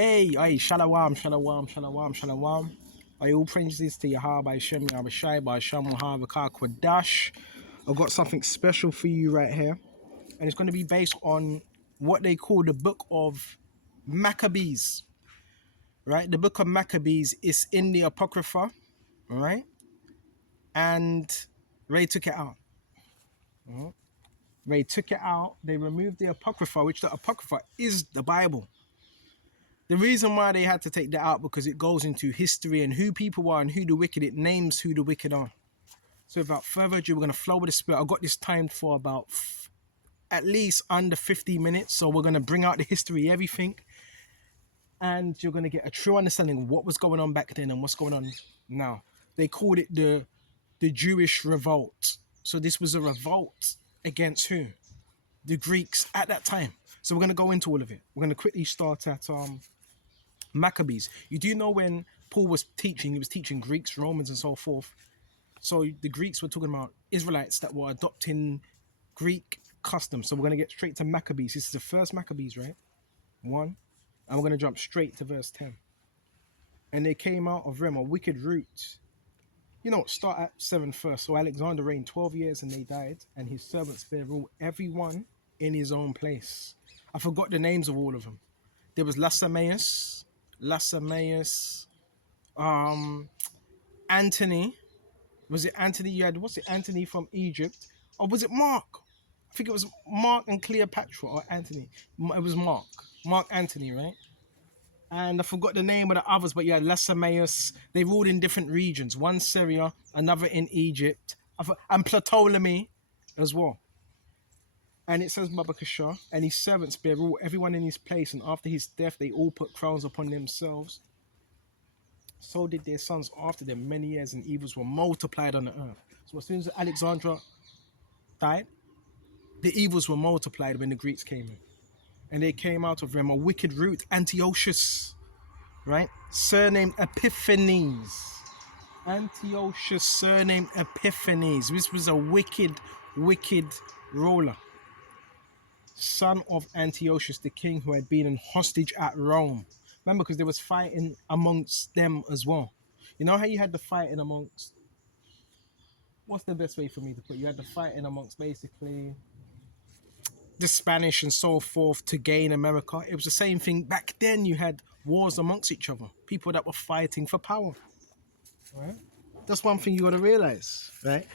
Hey, shalom, shalom, shalom, shalom. I all praises to Yahweh, Hashem, Yahushai, by Hashem, Muhammad, Kwadash. I've got something special for you right here, and it's going to be based on what they call the book of Maccabees, right? The book of Maccabees is in the Apocrypha, right? And Ray took it out. Ray took it out. They removed the Apocrypha, which the Apocrypha is the Bible. The reason why they had to take that out because it goes into history and who people are and who the wicked. It names who the wicked are. So without further ado, we're going to flow with the spirit. I've got this timed for about at least under 50 minutes. So we're going to bring out the history, everything. And you're going to get a true understanding of what was going on back then and what's going on now. They called it the Jewish revolt. So this was a revolt against who? The Greeks at that time. So we're going to go into all of it. We're going to quickly start at Maccabees. You do know when Paul was teaching, he was teaching Greeks, Romans, and so forth. So the Greeks were talking about Israelites that were adopting Greek customs. So we're going to get straight to Maccabees. This is the first Maccabees, right? 1. And we're going to jump straight to verse 10. And they came out of Rem, a wicked root. You know, start at 7 first. So Alexander reigned 12 years and they died, and his servants bare rule, everyone in his own place. I forgot the names of all of them. There was Lassameus, Anthony. Was it Anthony? You had, what's it, Anthony from Egypt? Or was it Mark? I think it was Mark and Cleopatra, or Anthony. It was Mark Antony, right? And I forgot the name of the others, but yeah, Lassameus. They ruled in different regions. One Syria, another in Egypt, and Ptolemy as well. And it says Babakashah, and his servants bare rule, everyone in his place, and after his death they all put crowns upon themselves. So did their sons after them many years, and evils were multiplied on the earth. So as soon as Alexandra died, the evils were multiplied when the Greeks came in. And they came out of them a wicked root, Antiochus, right? Surnamed Epiphanes. Antiochus, surnamed Epiphanes. This was a wicked ruler. Son of Antiochus, the king who had been in hostage at Rome. Remember, because there was fighting amongst them as well. You know how you had the fighting amongst... What's the best way for me to put it? You had the fighting amongst basically the Spanish and so forth to gain America. It was the same thing. Back then you had wars amongst each other. People that were fighting for power. Right? That's one thing you got to realize, right?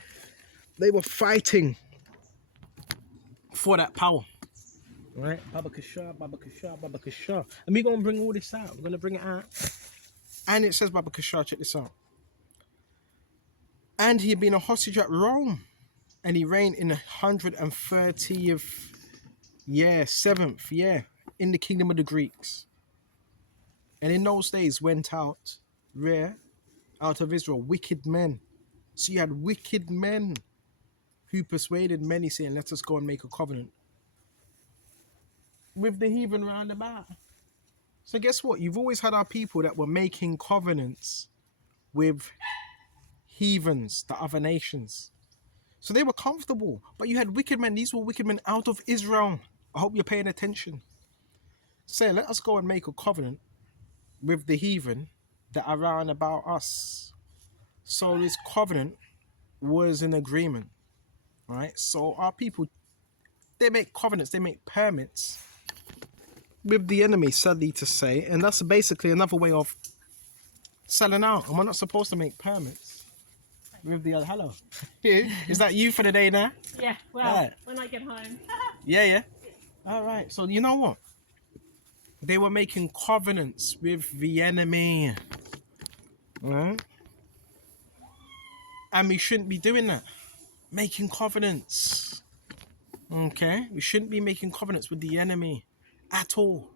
They were fighting for that power. Right? Babakashah. And we're going to bring all this out. We're going to bring it out. And it says Babakashah, check this out. And he had been a hostage at Rome. And he reigned in the 130th year, 7th year, in the kingdom of the Greeks. And in those days went out of Israel wicked men. So you had wicked men who persuaded many, saying, let us go and make a covenant with the heathen round about. So guess what? You've always had our people that were making covenants with heathens, the other nations. So they were comfortable. But you had wicked men. These were wicked men out of Israel. I hope you're paying attention. Say, let us go and make a covenant with the heathen that are round about us. So this covenant was an agreement. Right? So our people, they make covenants, they make permits with the enemy, sadly to say, and that's basically another way of selling out. And we're not supposed to make permits with the other. Hello. Is that you for the day now? Yeah, well, when I get home. Yeah. All right. So you know what? They were making covenants with the enemy. Right? And we shouldn't be doing that. Making covenants. Okay? We shouldn't be making covenants with the enemy at all.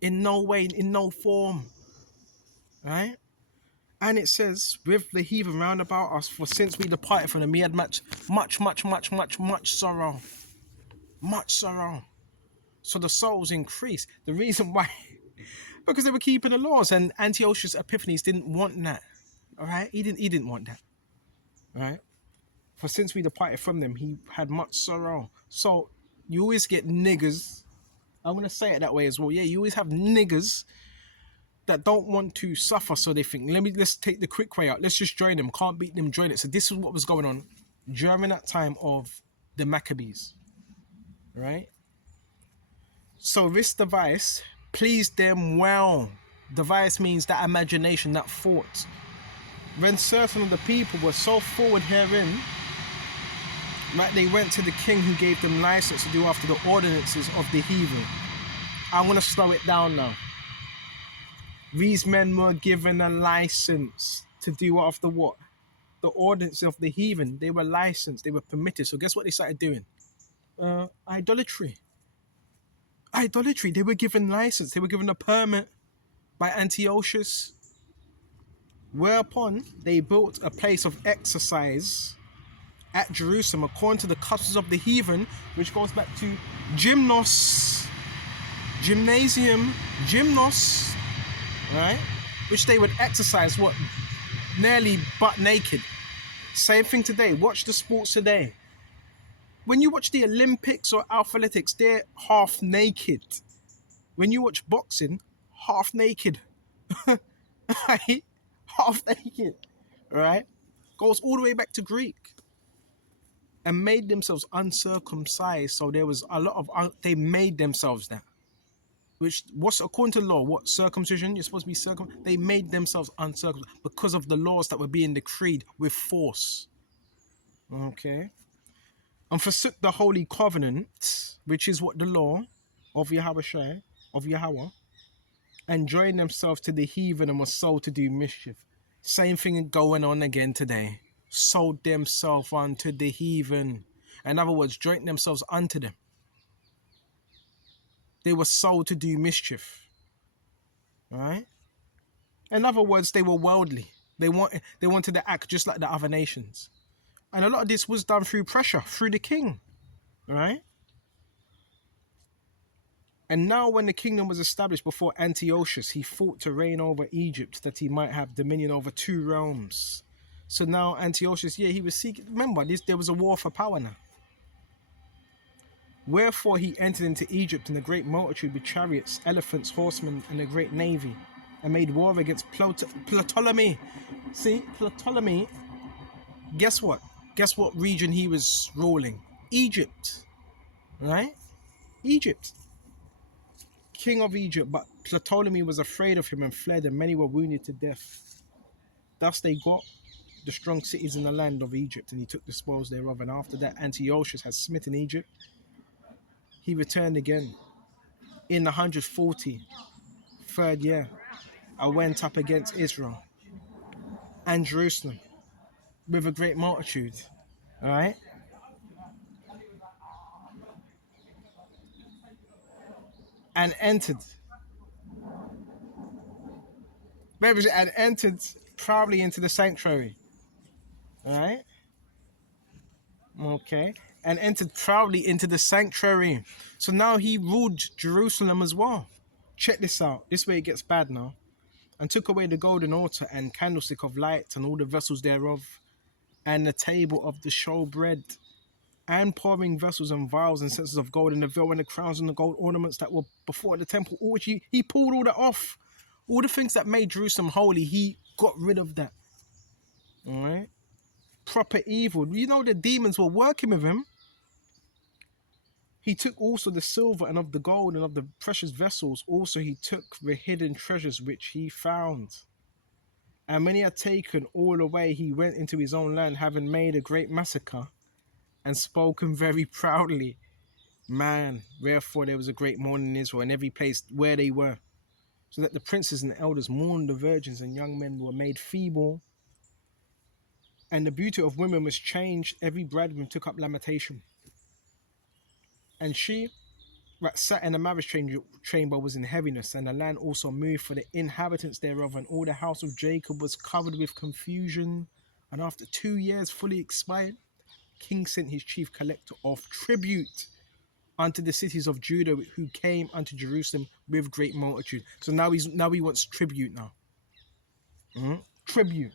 In no way, in no form. Right? And it says, with the heathen round about us, for since we departed from them, we had much sorrow. Much sorrow. So the souls increased. The reason why, because they were keeping the laws, and Antiochus Epiphanes didn't want that. All right? He didn't want that. Right? For since we departed from them, he had much sorrow. So you always get niggers. I'm going to say it that way as well. Yeah, you always have niggers that don't want to suffer, so they think, let's take the quick way out. Let's just join them. Can't beat them, join it. So this is what was going on during that time of the Maccabees, right? So this device pleased them well. Device means that imagination, that thought. When certain of the people were so forward herein, right, they went to the king who gave them license to do after the ordinances of the heathen. I'm going to slow it down now. These men were given a license to do after what? The ordinance of the heathen. They were licensed, they were permitted. So guess what they started doing? Idolatry. Idolatry. They were given license. They were given a permit by Antiochus. Whereupon they built a place of exercise at Jerusalem according to the customs of the heathen, which goes back to gymnos, gymnasium, gymnos, right? Which they would exercise what? Nearly butt naked. Same thing today. Watch the sports today. When you watch the Olympics or athletics, they're half naked. When you watch boxing, half naked. Right? Half naked. Right? Goes all the way back to Greek. And made themselves uncircumcised. So there was a lot of, they made themselves that. Which, what's according to law, what circumcision? You're supposed to be circumcised. They made themselves uncircumcised because of the laws that were being decreed with force. Okay. And forsook the holy covenant, which is what the law of Yahweh, and joined themselves to the heathen and were sold to do mischief. Same thing going on again today. Sold themselves unto the heathen. In other words, joined themselves unto them. They were sold to do mischief. Right? In other words, they were worldly. They wanted to act just like the other nations. And a lot of this was done through pressure, through the king. Right? And now when the kingdom was established before Antiochus, he fought to reign over Egypt, that he might have dominion over 2 realms. So now Antiochus, he was seeking, remember, there was a war for power now. Wherefore he entered into Egypt in a great multitude with chariots, elephants, horsemen, and a great navy, and made war against Ptolemy. See, Ptolemy, guess what? Guess what region he was ruling? Egypt, right? Egypt. King of Egypt, but Ptolemy was afraid of him and fled, and many were wounded to death. Thus they got the strong cities in the land of Egypt, and he took the spoils thereof. And after that Antiochus had smitten Egypt, he returned again in the 143rd year, and went up against Israel and Jerusalem with a great multitude. All right, and entered. And entered proudly into the sanctuary. All right. Okay. And entered proudly into the sanctuary. So now he ruled Jerusalem as well. Check this out. This way it gets bad now. And took away the golden altar and candlestick of light and all the vessels thereof, and the table of the showbread, and pouring vessels and vials and censers of gold, and the veil and the crowns and the gold ornaments that were before the temple. All which he pulled all that off. All the things that made Jerusalem holy, he got rid of that. All right. Proper evil. You know, the demons were working with him. He took also the silver and of the gold and of the precious vessels. Also he took the hidden treasures which he found. And when he had taken all away, he went into his own land, having made a great massacre and spoken very proudly. Man, wherefore there was a great mourning in Israel in every place where they were, so that the princes and the elders mourned, the virgins and young men were made feeble, and the beauty of women was changed. Every bridegroom took up lamentation. And she that sat in the marriage chamber was in heaviness, and the land also moved for the inhabitants thereof, and all the house of Jacob was covered with confusion. And after 2 years fully expired, king sent his chief collector of tribute unto the cities of Judah, who came unto Jerusalem with great multitude. So now he wants tribute now. Tribute.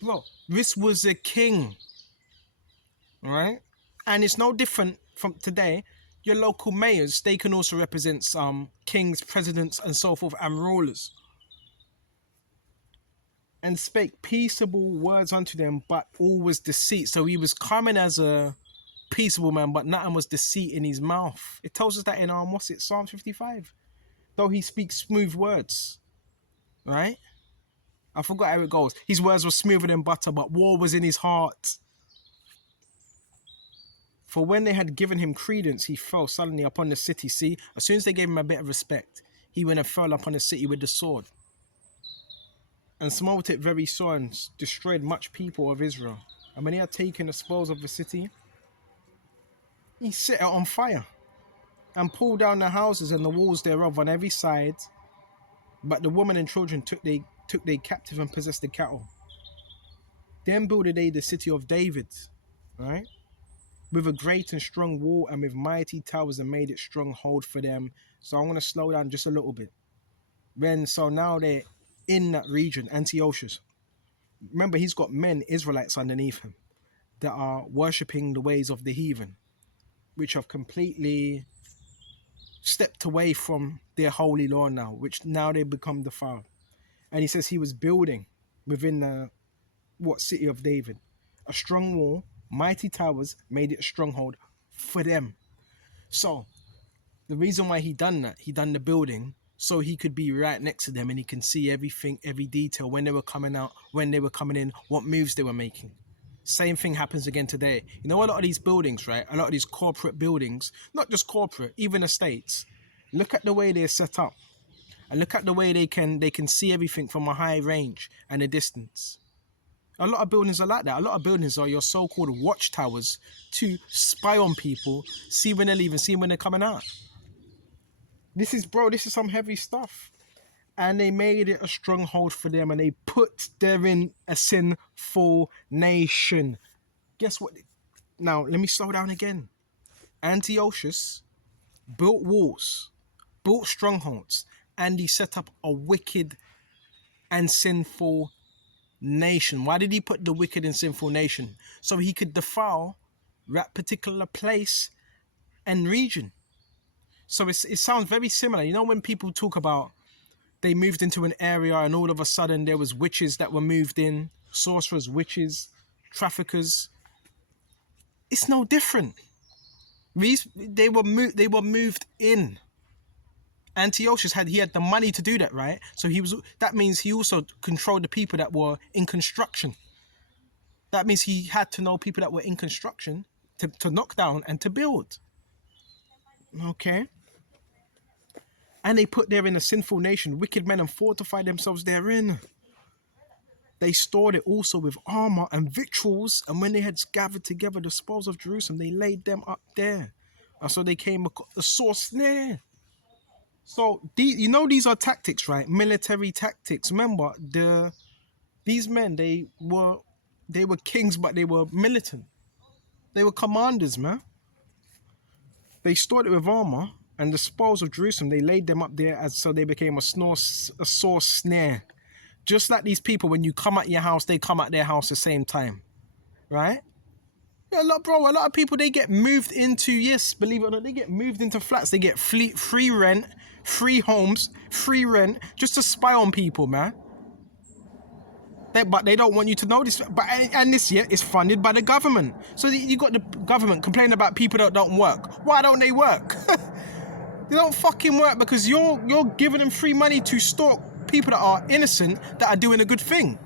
Bro, this was a king. Right? And it's no different from today. Your local mayors, they can also represent some kings, presidents, and so forth, and rulers. and spake peaceable words unto them, but all was deceit. So he was coming as a peaceable man, but nothing was deceit in his mouth. It tells us that in what's it, Psalm 55. Though he speaks smooth words, right? I forgot how it goes. His words were smoother than butter, but war was in his heart. For when they had given him credence, he fell suddenly upon the city. See, as soon as they gave him a bit of respect, he went and fell upon the city with the sword, and smote it very sore, and destroyed much people of Israel. And when he had taken the spoils of the city, he set it on fire, and pulled down the houses and the walls thereof on every side. But the women and children took they captive and possessed the cattle. Then builded they the city of David, right? With a great and strong wall and with mighty towers, and made it stronghold for them. So I'm going to slow down just a little bit. So now they're in that region, Antiochus. Remember, he's got men, Israelites underneath him, that are worshipping the ways of the heathen, which have completely stepped away from their holy law now, which now they become defiled. And he says he was building within the city of David, a strong wall, mighty towers, made it a stronghold for them. So the reason why he done that, he done the building so he could be right next to them and he can see everything, every detail, when they were coming out, when they were coming in, what moves they were making. Same thing happens again today. You know, a lot of these buildings, right? A lot of these corporate buildings, not just corporate, even estates. Look at the way they're set up, and look at the way they can see everything from a high range and a distance. A lot of buildings are like that. A lot of buildings are your so-called watchtowers to spy on people, see when they're leaving, see when they're coming out. This is some heavy stuff. And they made it a stronghold for them, and they put therein a sinful nation. Guess what? Now, let me slow down again. Antiochus built walls, built strongholds, and he set up a wicked and sinful nation. Why did he put the wicked and sinful nation? So he could defile that particular place and region. So it sounds very similar. You know, when people talk about they moved into an area and all of a sudden there was witches that were moved in, sorcerers, witches, traffickers. It's no different. They were moved in. Antiochus had the money to do that, right? So that means he also controlled the people that were in construction. That means he had to know people that were in construction to knock down and to build. Okay. And they put therein a sinful nation, wicked men, and fortified themselves therein. They stored it also with armor and victuals, and when they had gathered together the spoils of Jerusalem, they laid them up there. And so they came a sore snare. So these are tactics, right? Military tactics. Remember, these men, they were kings, but they were militant. They were commanders, man. They stored it with armor, and the spoils of Jerusalem, they laid them up there, so they became a sore snare. Just like these people, when you come at your house, they come at their house at the same time, right? Yeah, look, bro, a lot of people, they get moved into, yes, believe it or not, they get moved into flats. They get free rent, free homes, free rent, just to spy on people, man. But they don't want you to know this. And this year is funded by the government. So you got the government complaining about people that don't work. Why don't they work? They don't fucking work because you're giving them free money to stalk people that are innocent, that are doing a good thing.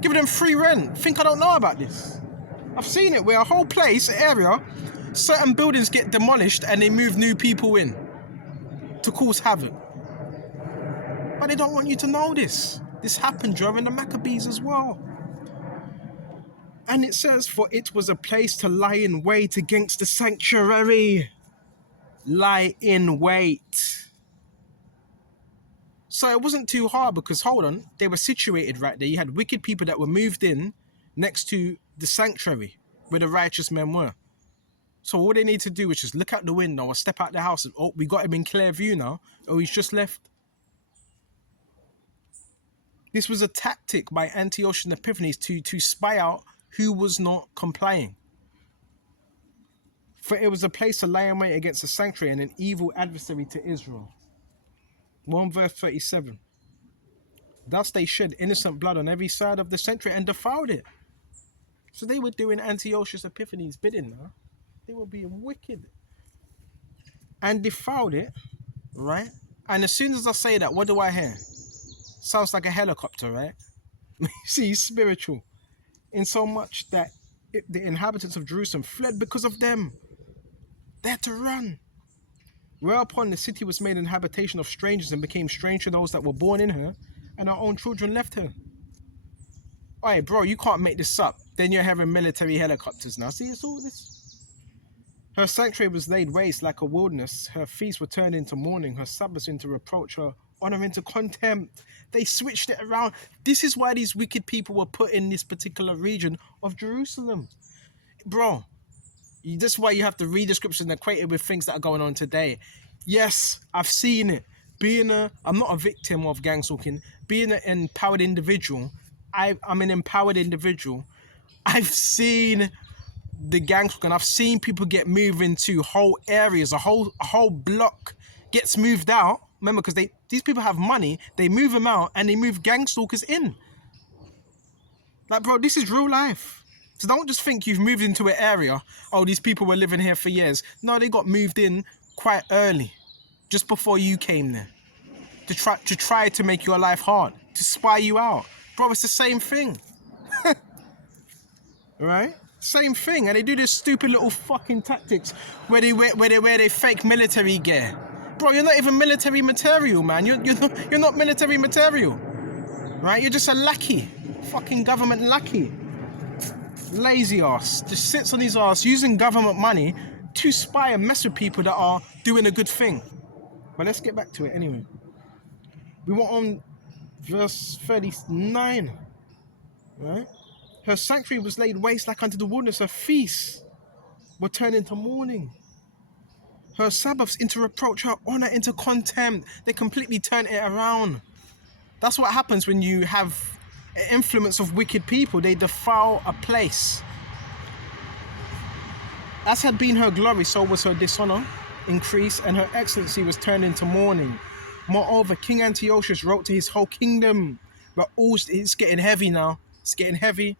Giving them free rent. Think I don't know about this? I've seen it where a whole area, certain buildings get demolished and they move new people in to cause havoc. But they don't want you to know this. This happened during the Maccabees as well. And it says, for it was a place to lie in wait against the sanctuary. Lie in wait. So it wasn't too hard because, hold on, they were situated right there. You had wicked people that were moved in next to the sanctuary where the righteous men were. So all they need to do is just look out the window or step out the house and, oh, we got him in clear view now. Oh, he's just left. This was a tactic by Antiochus and Epiphanes to spy out who was not complying. For it was a place to lie in wait against the sanctuary and an evil adversary to Israel. 1 verse 37. Thus they shed innocent blood on every side of the sanctuary and defiled it. So they were doing Antiochus Epiphanes' bidding now. They were being wicked. And defiled it, right? And as soon as I say that, what do I hear? Sounds like a helicopter, right? See, spiritual. In so much that the inhabitants of Jerusalem fled because of them. They had to run. Whereupon the city was made an habitation of strangers and became strange to those that were born in her, and our own children left her. Alright, bro, you can't make this up. Then you're having military helicopters now. See, it's all this. Her sanctuary was laid waste like a wilderness. Her feasts were turned into mourning. Her Sabbaths into reproach. Her honor into contempt. They switched it around. This is why these wicked people were put in this particular region of Jerusalem. Bro, this is why you have to read the scriptures and equate it with things that are going on today. Yes, I've seen it. I'm not a victim of gang stalking. Being an empowered individual, I'm an empowered individual. I've seen the gang stalking, and I've seen people get moved into whole areas. A whole block gets moved out. Remember, because these people have money, they move them out and they move gang stalkers in. Like, bro, this is real life. So don't just think you've moved into an area, oh, these people were living here for years. No, they got moved in quite early, just before you came there, to try to make your life hard, to spy you out. Bro, it's the same thing. Right? Same thing. And they do this stupid little fucking tactics where they wear their fake military gear. Bro, you're not even military material, man. You're not military material. Right? You're just a lackey. Fucking government lackey. Lazy ass. Just sits on his ass using government money to spy and mess with people that are doing a good thing. But let's get back to it anyway. We were on verse 39. Right? Her sanctuary was laid waste like unto the wilderness. Her feasts were turned into mourning. Her Sabbaths into reproach. Her honor into contempt. They completely turned it around. That's what happens when you have an influence of wicked people. They defile a place. As had been her glory, so was her dishonor increased, and her excellency was turned into mourning. Moreover, King Antiochus wrote to his whole kingdom, but it's getting heavy now. It's getting heavy.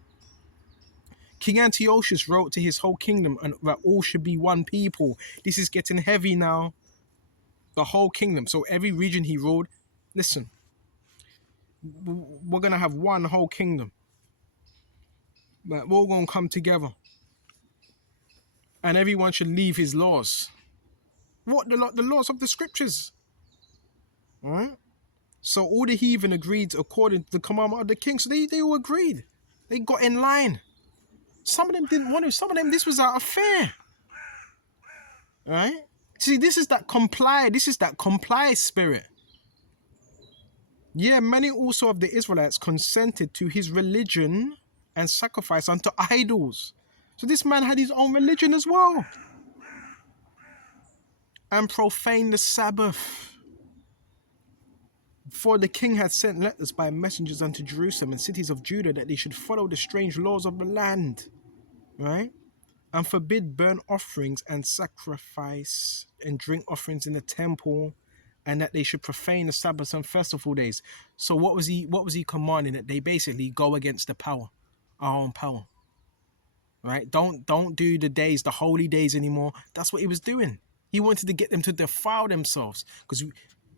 King Antiochus wrote to his whole kingdom and that all should be one people. This is getting heavy now. The whole kingdom. So every region he ruled, listen, we're going to have one whole kingdom. But we're all going to come together. And everyone should leave his laws. What? The laws of the scriptures. All right? So all the heathen agreed according to the commandment of the king. So they all agreed. They got in line. Some of them didn't want to. Some of them, this was out of fear. All right? See, this is that comply spirit. Yeah, many also of the Israelites consented to his religion and sacrifice unto idols. So this man had his own religion as well. And profaned the Sabbath. For the king had sent letters by messengers unto Jerusalem and cities of Judah that they should follow the strange laws of the land. Right? And forbid burnt offerings and sacrifice and drink offerings in the temple, and that they should profane the Sabbaths and festival days. So what was he commanding? That they basically go against the power, our own power. Right? Don't do the holy days anymore. That's what he was doing. He wanted to get them to defile themselves, because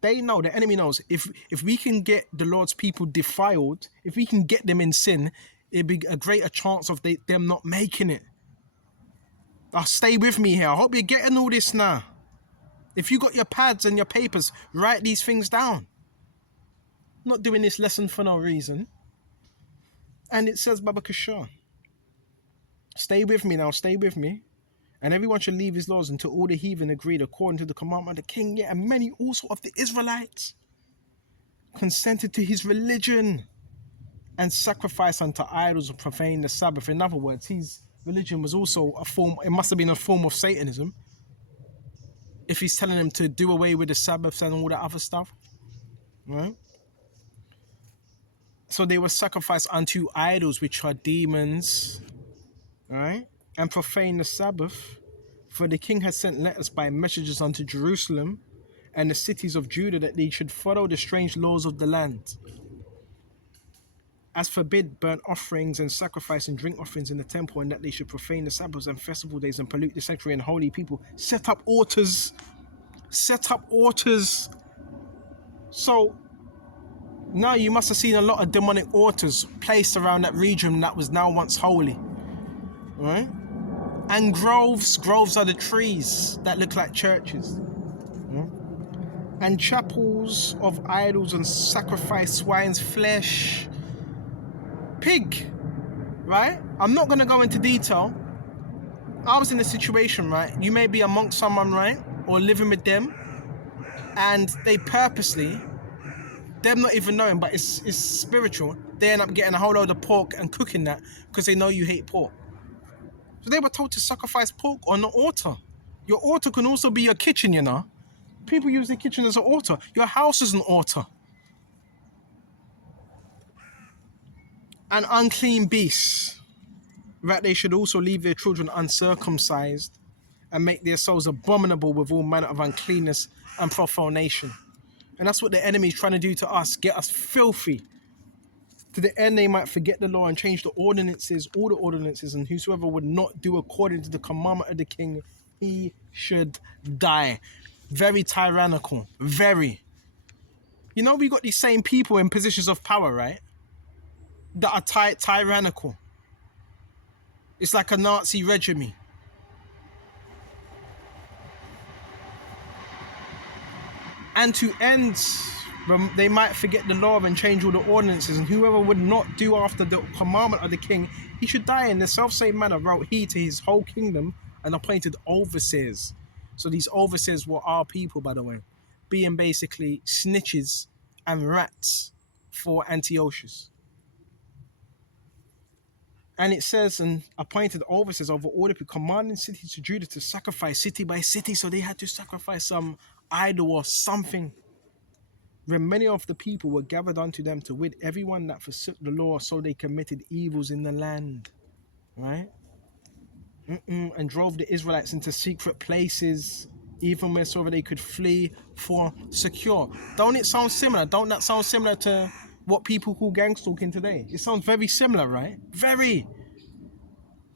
they know, the enemy knows, if we can get the Lord's people defiled, if we can get them in sin, it'd be a greater chance of them not making it. Stay with me here. I hope you're getting all this now. If you got your pads and your papers, write these things down. I'm not doing this lesson for no reason. And it says, Baba Kishar, stay with me now, stay with me. And everyone should leave his laws until all the heathen agreed according to the commandment of the king. Yeah, and many also of the Israelites consented to his religion and sacrifice unto idols and profane the Sabbath. In other words, his religion was also it must have been a form of Satanism. If he's telling them to do away with the Sabbaths and all that other stuff. Right? So they were sacrificed unto idols, which are demons. Right? And profane the Sabbath. For the king had sent letters by messengers unto Jerusalem and the cities of Judah that they should follow the strange laws of the land. as forbid burnt offerings and sacrifice and drink offerings in the temple, and that they should profane the Sabbaths and festival days and pollute the sanctuary and holy people. Set up altars. Set up altars. So now you must have seen a lot of demonic altars placed around that region that was now once holy. Right? And groves. Groves are the trees that look like churches. And chapels of idols and sacrifice swine's flesh. Pig. Right? I'm not going to go into detail. I was in a situation, right? You may be amongst someone, right? Or living with them. And they purposely, them not even knowing, but it's spiritual. They end up getting a whole load of pork and cooking that because they know you hate pork. So they were told to sacrifice pork on the altar. Your altar can also be your kitchen, you know. People use their kitchen as an altar. Your house is an altar. And unclean beasts, that they should also leave their children uncircumcised and make their souls abominable with all manner of uncleanness and profanation. And that's what the enemy is trying to do to us, get us filthy. To the end they might forget the law and change the ordinances, all the ordinances, and whosoever would not do according to the commandment of the king, he should die. Very tyrannical, very. You know, we got these same people in positions of power, right? That are tyrannical. It's like a Nazi regime. And to end, they might forget the law and change all the ordinances, and whoever would not do after the commandment of the king, he should die. In the self-same manner wrote he to his whole kingdom and appointed overseers. So these overseers were our people, by the way, being basically snitches and rats for Antiochus. And it says, and appointed overseers over all the people, commanding cities to Judah to sacrifice city by city. So they had to sacrifice some idol or something. When many of the people were gathered unto them to wid everyone that forsook the law, so they committed evils in the land. Right? And drove the Israelites into secret places, even wheresoever they could flee for secure. Don't it sound similar? Don't that sound similar to what people call gang stalking today? It sounds very similar, right? Very.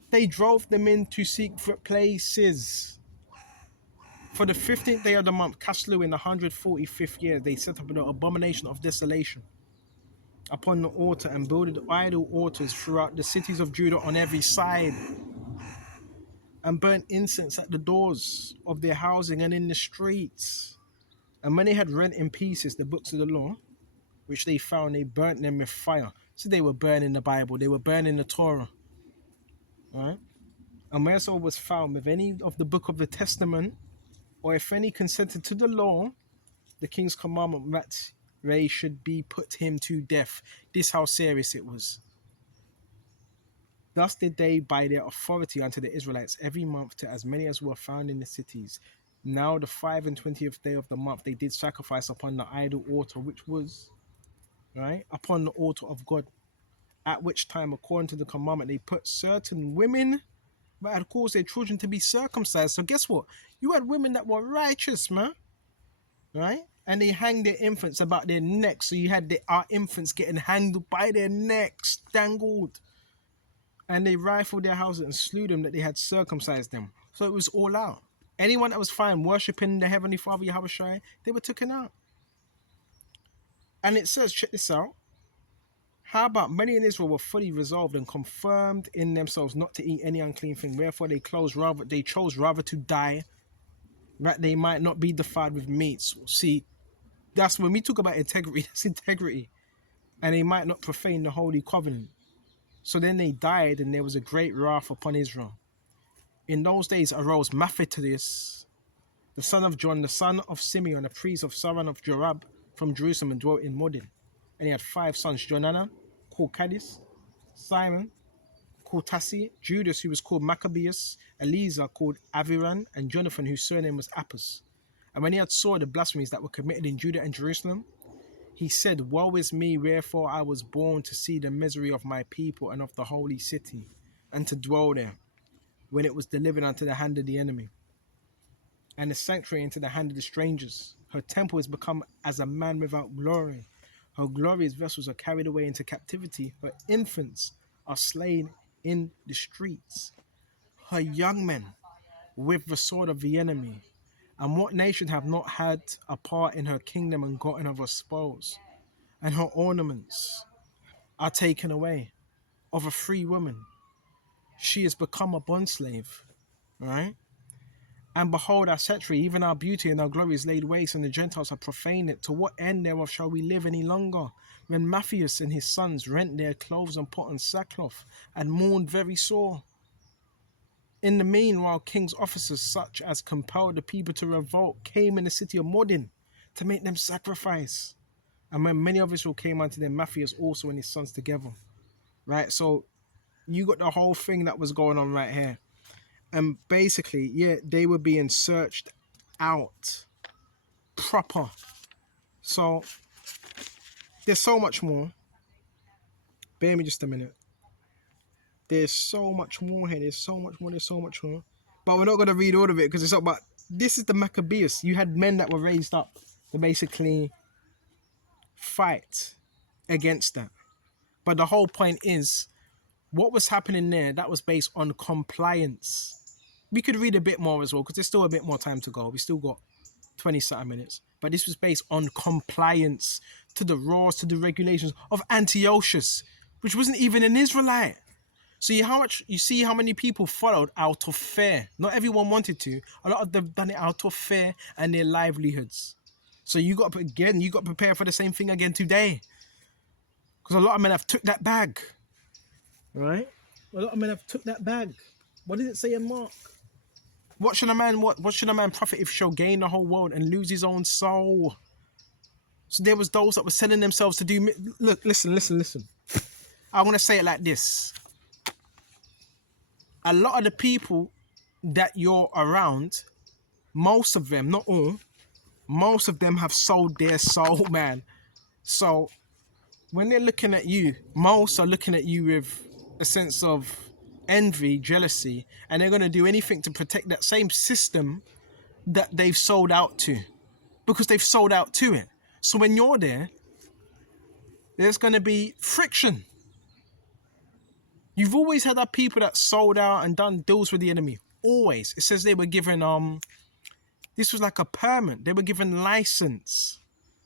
They drove them into secret places. For the 15th day of the month, Caslu, in the 145th year, they set up an abomination of desolation upon the altar and builded idol altars throughout the cities of Judah on every side, and burnt incense at the doors of their housing and in the streets. And when they had rent in pieces the books of the law, which they found, they burnt them with fire. So they were burning the Bible, they were burning the Torah. Right? And wheresoever was found with any of the book of the testament, or if any consented to the law, the king's commandment that they should be put him to death. This how serious it was. Thus did they, by their authority unto the Israelites, every month to as many as were found in the cities. Now the 25th day of the month, they did sacrifice upon the idol altar, which was, right, upon the altar of God. At which time, according to the commandment, they put certain women that had caused their children to be circumcised. So guess what? You had women that were righteous, man. Right? And they hanged their infants about their necks. So you had our infants getting hanged by their necks, dangled. And they rifled their houses and slew them that they had circumcised them. So it was all out. Anyone that was found worshipping the Heavenly Father, Yahushua, they were taken out. And it says, check this out. How about many in Israel were fully resolved and confirmed in themselves not to eat any unclean thing. Wherefore they chose rather to die, that they might not be defiled with meats. See, that's when we talk about integrity. That's integrity. And they might not profane the holy covenant. So then they died, and there was a great wrath upon Israel. In those days arose Matthias, the son of John, the son of Simeon, a priest of Saran of Jorab, from Jerusalem, and dwelt in Modin. And he had 5 sons: Johanan, called Cadiz, Simon, called Tassi, Judas, who was called Maccabees, Eleazar, called Aviran, and Jonathan, whose surname was Appas. And when he had saw the blasphemies that were committed in Judah and Jerusalem, he said, Woe is me, wherefore I was born to see the misery of my people and of the holy city, and to dwell there, when it was delivered unto the hand of the enemy, and the sanctuary into the hand of the strangers. Her temple is become as a man without glory. Her glorious vessels are carried away into captivity. Her infants are slain in the streets. Her young men with the sword of the enemy. And what nation have not had a part in her kingdom and gotten of her spoils? And her ornaments are taken away of a free woman. She has become a bondslave, right? And behold, our sanctuary, even our beauty and our glory is laid waste, and the Gentiles have profaned it. To what end thereof shall we live any longer? When Matthias and his sons rent their clothes and put on sackcloth and mourned very sore. In the meanwhile, king's officers, such as compelled the people to revolt, came in the city of Modin to make them sacrifice. And when many of Israel came unto them, Matthias also and his sons together. Right? So you got the whole thing that was going on right here. And basically, yeah, they were being searched out proper. So there's so much more. Bear me just a minute. There's so much more here. There's so much more. But we're not going to read all of it because it's not. But this is the Maccabees. You had men that were raised up to basically fight against that. But the whole point is, what was happening there, that was based on compliance. We could read a bit more as well because there's still a bit more time to go. We still got 20-something minutes. But this was based on compliance to the laws, to the regulations of Antiochus, which wasn't even an Israelite. So you see how many people followed out of fear. Not everyone wanted to. A lot of them done it out of fear and their livelihoods. So you got to prepare for the same thing again today. Because a lot of men have took that bag. Right? A lot of men have took that bag. What does it say in Mark? What should a man profit if he shall gain the whole world and lose his own soul? So there was those that were selling themselves to do... Look, listen. I want to say it like this. A lot of the people that you're around, most of them, not all, most of them have sold their soul, man. So when they're looking at you, most are looking at you with a sense of envy, jealousy, and they're going to do anything to protect that same system that they've sold out to, because they've sold out to it. So when you're there, there's going to be friction. You've always had that people that sold out and done deals with the enemy. Always. It says they were given, this was like a permit. They were given license.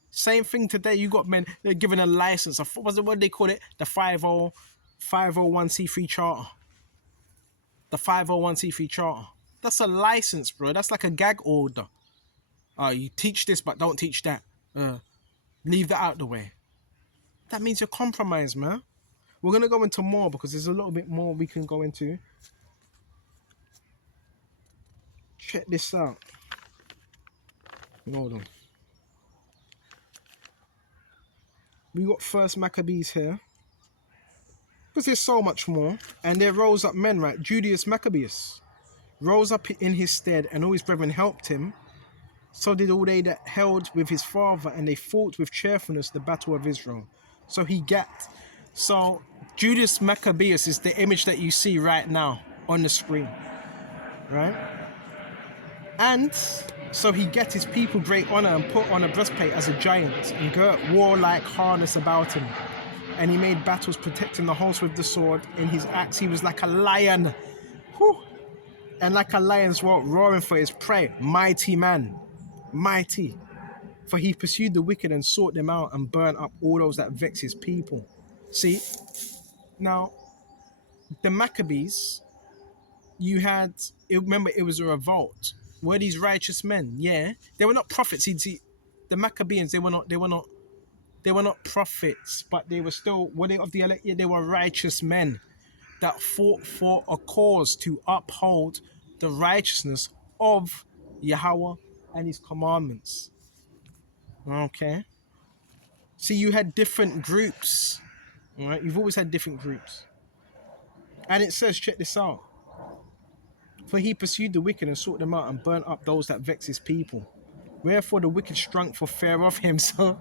Same thing today. You got men, they're given a license. What do they call it? The 501c3 charter. The 501c3 charter. That's a license, bro. That's like a gag order. You teach this, but don't teach that. Leave that out the way. That means you're compromised, man. We're going to go into more because there's a little bit more we can go into. Check this out. Hold on. We got first Maccabees here. Because there's so much more. And there rose up men, right? Judas Maccabeus rose up in his stead, and all his brethren helped him. So did all they that held with his father, and they fought with cheerfulness the battle of Israel. So Judas Maccabeus is the image that you see right now on the screen, right? And so he get his people great honor and put on a breastplate as a giant and girt warlike harness about him. And he made battles protecting the host with the sword. In his axe he was like a lion. Whew. And like a lion's roaring for his prey. Mighty man. Mighty. For he pursued the wicked and sought them out and burnt up all those that vex his people. See? Now, the Maccabees, remember it was a revolt. Were these righteous men? Yeah. They were not prophets. See, the Maccabees, they were not prophets, but they were still, were they of the elect? Yeah, they were righteous men that fought for a cause to uphold the righteousness of Yahweh and his commandments. Okay. See, you had different groups. All right, you've always had different groups. And it says, check this out. For he pursued the wicked and sought them out and burnt up those that vex his people. Wherefore the wicked shrunk for fear of him. So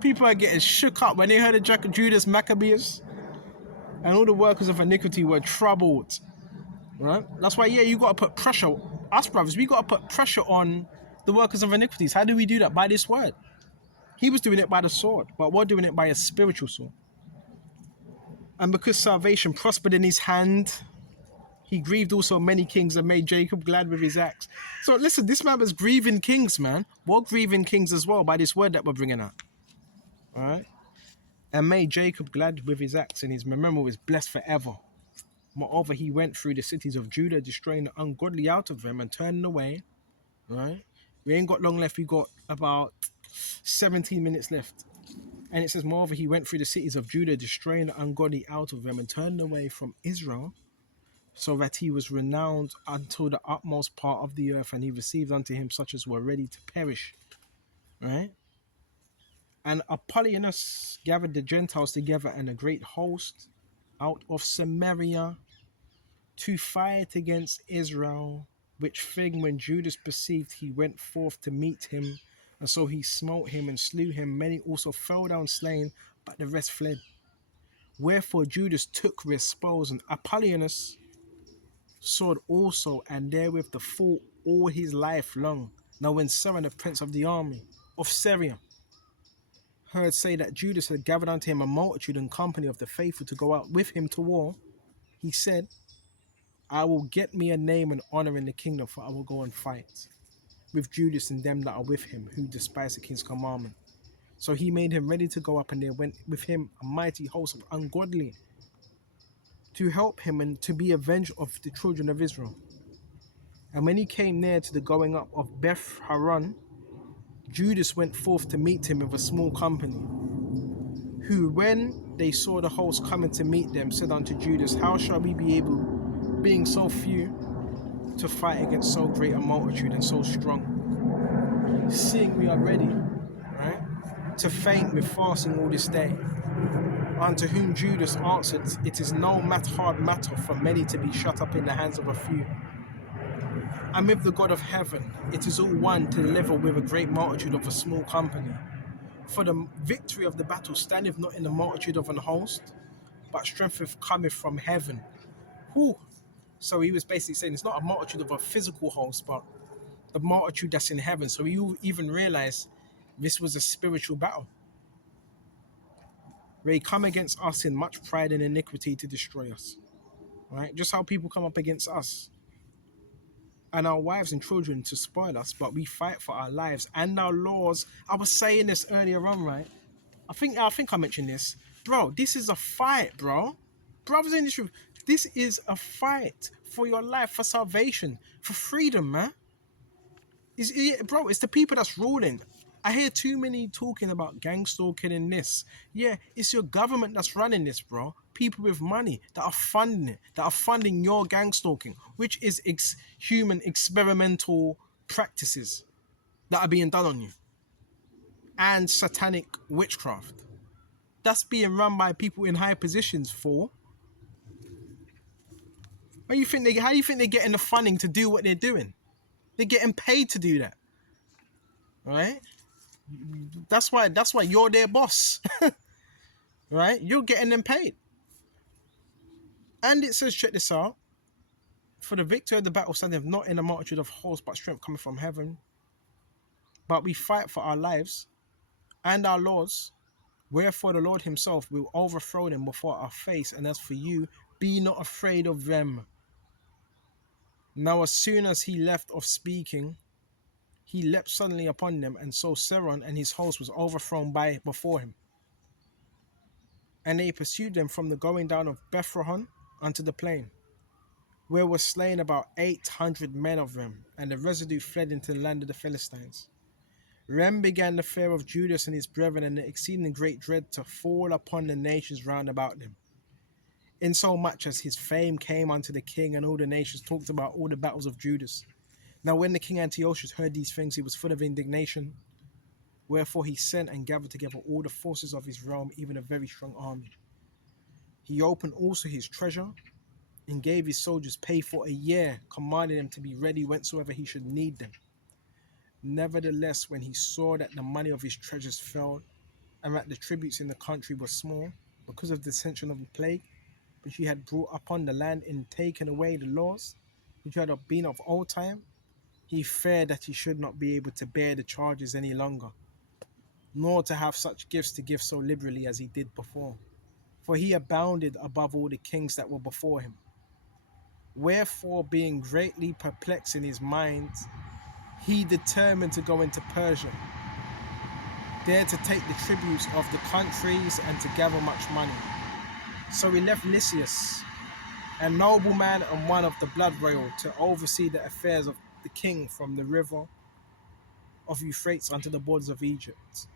people are getting shook up when they heard of Judas Maccabeus. And all the workers of iniquity were troubled. Right? That's why, you got to put pressure. Us brothers, we got to put pressure on the workers of iniquities. How do we do that? By this word. He was doing it by the sword, but we're doing it by a spiritual sword. And because salvation prospered in his hand, he grieved also many kings and made Jacob glad with his acts. So listen, this man was grieving kings, man. We're grieving kings as well by this word that we're bringing out. All right? And made Jacob glad with his acts, and his memory is blessed forever. Moreover, he went through the cities of Judah, destroying the ungodly out of them and turning away. Right? We ain't got long left. We got about 17 minutes left. And it says, moreover, he went through the cities of Judah, destroying the ungodly out of them and turning away from Israel, so that he was renowned until the utmost part of the earth, and he received unto him such as were ready to perish. Right? And Apollonius gathered the Gentiles together and a great host out of Samaria to fight against Israel, which thing when Judas perceived, he went forth to meet him, and so he smote him and slew him. Many also fell down slain, but the rest fled. Wherefore Judas took their spoils, and Apollonius sword also, and therewith the fought all his life long. Now when Seron, the prince of the army of Syria, heard say that Judas had gathered unto him a multitude and company of the faithful to go out with him to war, he said, I will get me a name and honor in the kingdom, for I will go and fight with Judas and them that are with him, who despise the king's commandment. So he made him ready to go up, and there went with him a mighty host of ungodly to help him and to be avenged of the children of Israel. And when he came near to the going up of Beth Haran, Judas went forth to meet him with a small company, who, when they saw the host coming to meet them, said unto Judas, how shall we be able, being so few, to fight against so great a multitude and so strong, seeing we are ready, right, to faint with fasting all this day? Unto whom Judas answered, it is no hard matter for many to be shut up in the hands of a few. And with the God of heaven, it is all one to deliver with a great multitude of a small company. For the victory of the battle standeth not in the multitude of an host, but strength cometh from heaven. Whew. So he was basically saying it's not a multitude of a physical host, but the multitude that's in heaven. So you even realize this was a spiritual battle, where he come against us in much pride and iniquity to destroy us. Right? Just how people come up against us and our wives and children to spoil us, but we fight for our lives and our laws. I was saying this earlier on, right? I think I mentioned this. Bro, this is a fight, bro. Brothers in the truth, this is a fight for your life, for salvation, for freedom, man. Bro, it's the people that's ruling. I hear too many talking about gang stalking and this. Yeah, it's your government that's running this, bro. People with money that are funding it, that are funding your gang stalking, which is human experimental practices that are being done on you, and satanic witchcraft. That's being run by people in high positions for. How do you think they're getting the funding to do what they're doing? They're getting paid to do that, right? That's why you're their boss, right? You're getting them paid. And it says, check this out. For the victory of the battle standeth not in a multitude of hosts, but strength coming from heaven. But we fight for our lives and our laws. Wherefore the Lord himself will overthrow them before our face. And as for you, be not afraid of them. Now as soon as he left off speaking, he leapt suddenly upon them, and so Seron and his host was overthrown before him. And they pursued them from the going down of Bethrahan unto the plain, where were slain about 800 men of them, and the residue fled into the land of the Philistines. Then began the fear of Judas and his brethren, and the exceeding great dread to fall upon the nations round about him, insomuch as his fame came unto the king, and all the nations talked about all the battles of Judas. Now when the king Antiochus heard these things, he was full of indignation, wherefore he sent and gathered together all the forces of his realm, even a very strong army. He opened also his treasure, and gave his soldiers pay for a year, commanding them to be ready whensoever he should need them. Nevertheless, when he saw that the money of his treasures fell, and that the tributes in the country were small, because of the dissension of the plague, which he had brought upon the land in taking away the laws, which had been of old time, he feared that he should not be able to bear the charges any longer. nor to have such gifts to give so liberally as he did before. For he abounded above all the kings that were before him. Wherefore, being greatly perplexed in his mind, he determined to go into Persia, there to take the tributes of the countries and to gather much money. So he left Lysias, a nobleman and one of the blood royal, to oversee the affairs of the king from the river of Euphrates unto the borders of Egypt,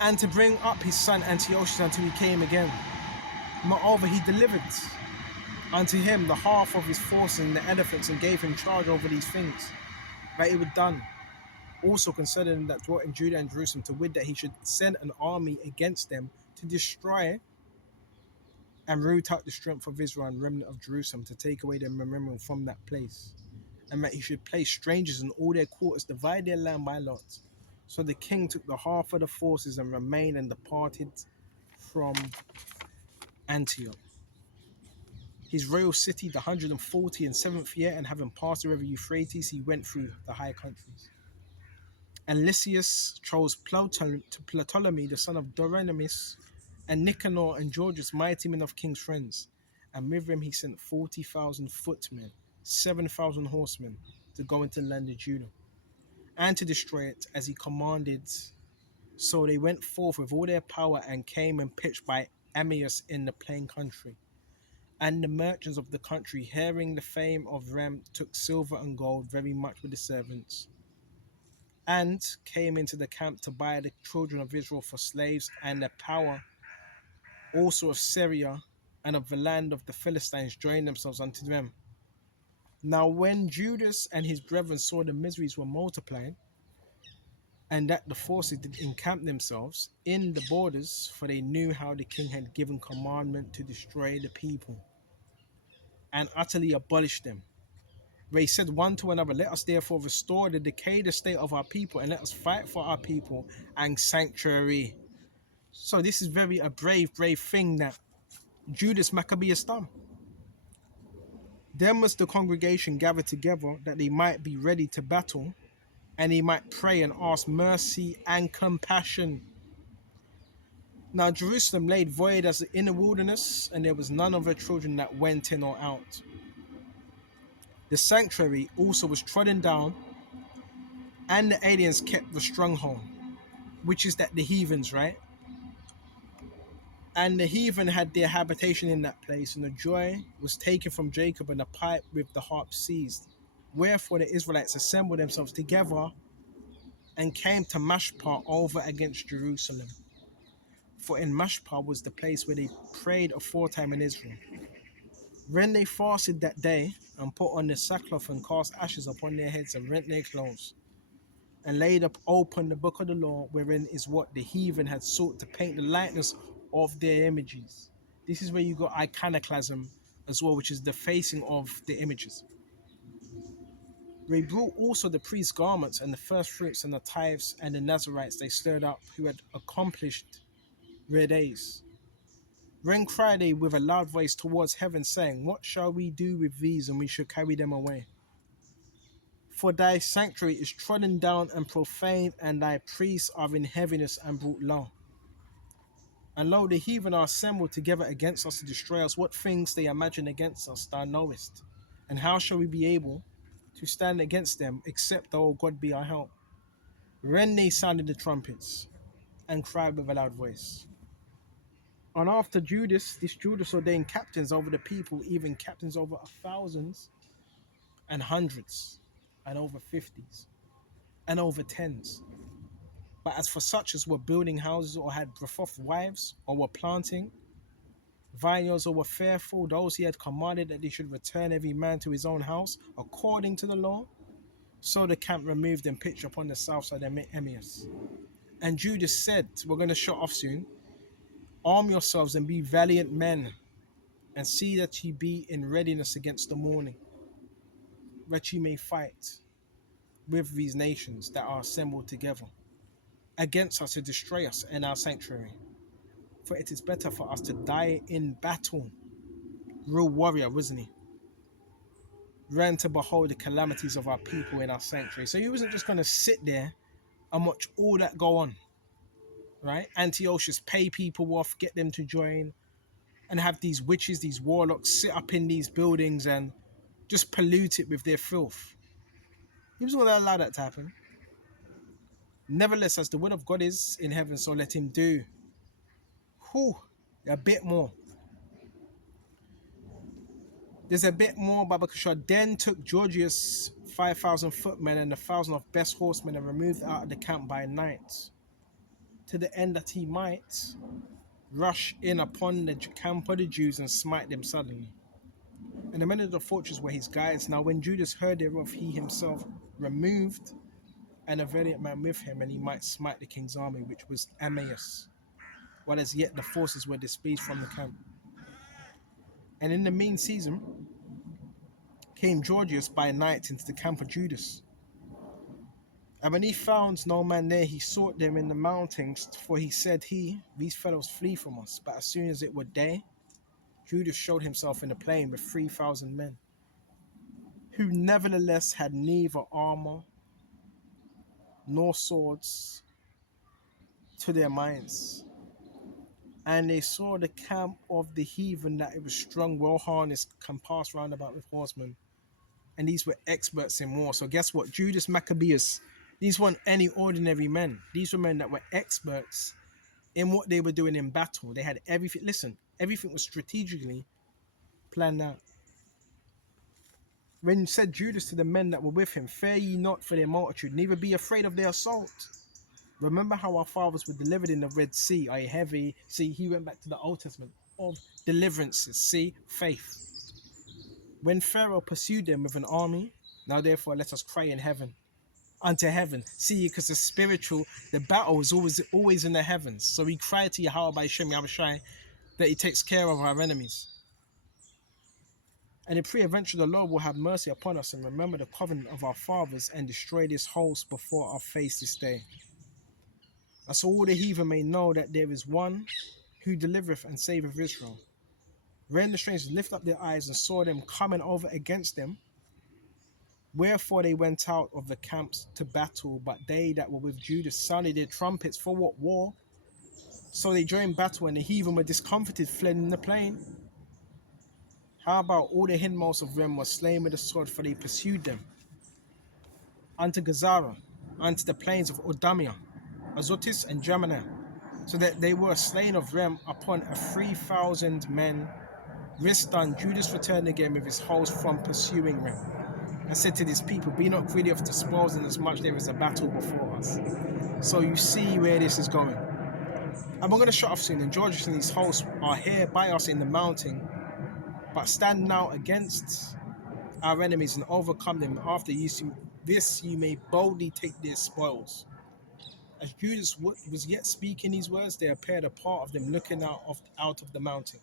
and to bring up his son Antiochus until he came again. Moreover, he delivered unto him the half of his forces and the elephants, and gave him charge over these things, that it was done. Also concerning them that dwelt in Judah and Jerusalem, to wit that he should send an army against them to destroy and root out the strength of Israel and remnant of Jerusalem, to take away their memorial from that place, and that he should place strangers in all their quarters, divide their land by lots. So the king took the half of the forces and remained and departed from Antioch, his royal city, the 147th year, and having passed the river Euphrates, he went through the high countries. And Lysias chose Ptolemy, the son of Dorenimus, and Nicanor and Georgius, mighty men of king's friends. And with them he sent 40,000 footmen, 7,000 horsemen, to go into the land of Judah, and to destroy it as he commanded. So they went forth with all their power, and came and pitched by Emmaus in the plain country. And the merchants of the country, hearing the fame of them, took silver and gold very much with the servants, and came into the camp to buy the children of Israel for slaves, and the power also of Syria and of the land of the Philistines joined themselves unto them. Now when Judas and his brethren saw the miseries were multiplying, and that the forces did encamp themselves in the borders, for they knew how the king had given commandment to destroy the people and utterly abolish them. They said one to another, let us therefore restore the decayed estate of our people, and let us fight for our people and sanctuary. So this is very a brave thing that Judas Maccabees done. Then was the congregation gathered together, that they might be ready to battle, and he might pray and ask mercy and compassion. Now Jerusalem laid void as in the wilderness, and there was none of her children that went in or out. The sanctuary also was trodden down, and the aliens kept the stronghold, which is that the heathens, right? And the heathen had their habitation in that place, and the joy was taken from Jacob, and the pipe with the harp seized. Wherefore the Israelites assembled themselves together and came to Mashpah over against Jerusalem. For in Mashpah was the place where they prayed aforetime in Israel. When they fasted that day, and put on their sackcloth, and cast ashes upon their heads, and rent their clothes, and laid up open the book of the law, wherein is what the heathen had sought to paint the likeness of their images. This is where you got iconoclasm as well, which is the facing of the images. They brought also the priest's garments, and the first fruits, and the tithes, and the Nazarites they stirred up, who had accomplished their days. Then cried they with a loud voice towards heaven, saying, what shall we do with these? And we shall carry them away. For thy sanctuary is trodden down and profaned, and thy priests are in heaviness and brought low. And lo, the heathen are assembled together against us to destroy us. What things they imagine against us, thou knowest. And how shall we be able to stand against them, except thou, O God, be our help? Then they sounded the trumpets, and cried with a loud voice. And after this Judas ordained captains over the people, even captains over thousands and hundreds, and over 50s, and over 10s. But as for such as were building houses, or had betrothed wives, or were planting vineyards, or were fearful, those he had commanded that they should return every man to his own house, according to the law, so the camp removed and pitched upon the south side of Emmaus. And Judas said, we're going to shut off soon, arm yourselves and be valiant men, and see that ye be in readiness against the morning, that ye may fight with these nations that are assembled together against us to destroy us and our sanctuary. For it is better for us to die in battle. Real warrior, wasn't he? Ran to behold the calamities of our people in our sanctuary. So he wasn't just going to sit there and watch all that go on, right? Antiochus pay people off, get them to join, and have these witches, these warlocks sit up in these buildings and just pollute it with their filth. He was going to allow that to happen. Nevertheless, as the will of God is in heaven, so let him do. Whew, a bit more. There's a bit more, Babakasha. Then took Georgius 5,000 footmen and 1,000 of best horsemen and removed out of the camp by night, to the end that he might rush in upon the camp of the Jews and smite them suddenly. And the men of the fortress were his guides. Now when Judas heard thereof, he himself removed and a valiant man with him, and he might smite the king's army, which was Emmaus, while as yet the forces were displeased from the camp. And in the mean season came Georgius by night into the camp of Judas. And when he found no man there, he sought them in the mountains, for he said, these fellows flee from us. But as soon as it were day, Judas showed himself in the plain with 3,000 men, who nevertheless had neither armor nor swords to their minds. And they saw the camp of the heathen, that it was strong, well harnessed, compassed round about with horsemen. And these were experts in war. So guess what? Judas Maccabees, these weren't any ordinary men. These were men that were experts in what they were doing in battle. They had everything. Listen, everything was strategically planned out. When said Judas to the men that were with him, fear ye not for their multitude, neither be afraid of their assault. Remember how our fathers were delivered in the Red Sea, i.e. heavy. See, he went back to the Old Testament of deliverances. See, faith. When Pharaoh pursued them with an army, now therefore let us cry in heaven, unto heaven. See, because the battle is always in the heavens. So we cry to Yahweh by Shem Yahushai that he takes care of our enemies. And in pre-adventure, the Lord will have mercy upon us and remember the covenant of our fathers and destroy this host before our face this day. And so all the heathen may know that there is one who delivereth and saveth Israel. When the strangers lift up their eyes and saw them coming over against them, wherefore they went out of the camps to battle, but they that were with Judas sounded their trumpets for what? War. So they joined battle, and the heathen were discomfited, fled in the plain. How about all the hindmost of them were slain with the sword, for they pursued them unto Gazara, unto the plains of Odamia, Azotis, and Germana, so that they were slain of them upon a 3,000 men. This done, Judas returned again with his host from pursuing them, and said to his people, be not greedy of the spoils, inasmuch there is a battle before us. So you see where this is going. And we're going to shut off soon, and Georgius and his hosts are here by us in the mountain, but stand now against our enemies and overcome them. After you see this, you may boldly take their spoils. As Judas was yet speaking these words, there appeared a part of them looking out of the mountain,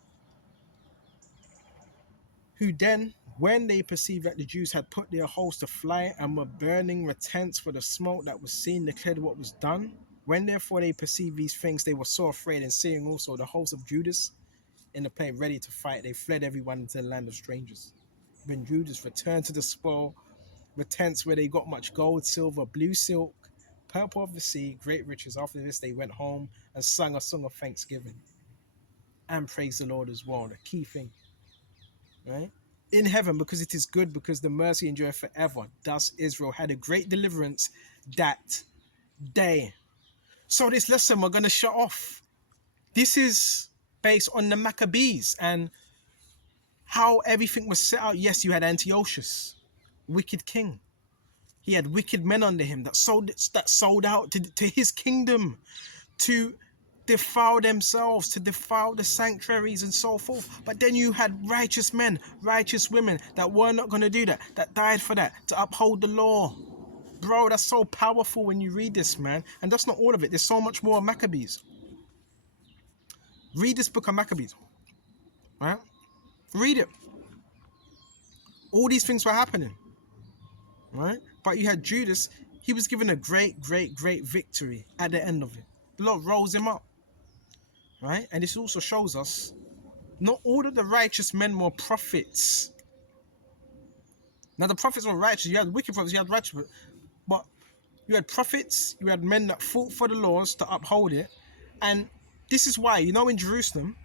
who then, when they perceived that the Jews had put their host to flight and were burning with tents, for the smoke that was seen declared what was done. When therefore they perceived these things, they were so afraid, and seeing also the host of Judas in the plain ready to fight, they fled everyone into the land of strangers. When Judas returned to the spoil with tents where they got much gold, silver, blue silk, purple of the sea, great riches. After this they went home and sung a song of thanksgiving and praised the Lord as well. The key thing, right? In heaven, because it is good, because the mercy endureth forever, thus Israel had a great deliverance that day. So this lesson we're going to shut off. This is based on the Maccabees and how everything was set out. Yes, you had Antiochus, wicked king. He had wicked men under him that sold out to his kingdom, to defile themselves, to defile the sanctuaries and so forth. But then you had righteous men, righteous women that were not going to do that, that died for that, to uphold the law. Bro, that's so powerful when you read this, man. And that's not all of it. There's so much more Maccabees. Read this book of Maccabees, right? Read it. All these things were happening, right? But you had Judas. He was given a great, great, great victory at the end of it. The Lord rose him up, right? And this also shows us not all of the righteous men were prophets. Now the prophets were righteous. You had wicked prophets, you had righteous, but You had prophets, you had men that fought for the laws to uphold it. And this is why, in Jerusalem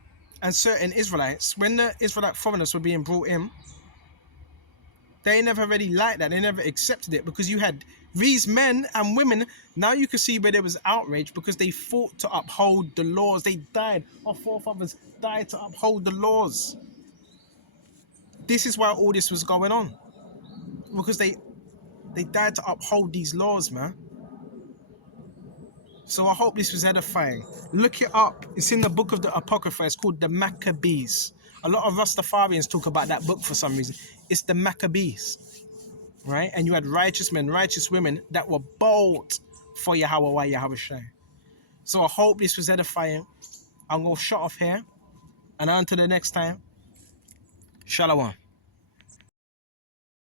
and certain Israelites, when the Israelite foreigners were being brought in, they never really liked that. They never accepted it because you had these men and women. Now you can see where there was outrage because they fought to uphold the laws. They died. Our forefathers died to uphold the laws. This is why all this was going on. Because they died to uphold these laws, man. So I hope this was edifying. Look it up. It's in the book of the Apocrypha. It's called the Maccabees. A lot of Rastafarians talk about that book for some reason. It's the Maccabees, right? And you had righteous men, righteous women that were bold for Yahweh, Yahweh Shai. So I hope this was edifying. I'm going to shut off here. And until the next time, Shalom.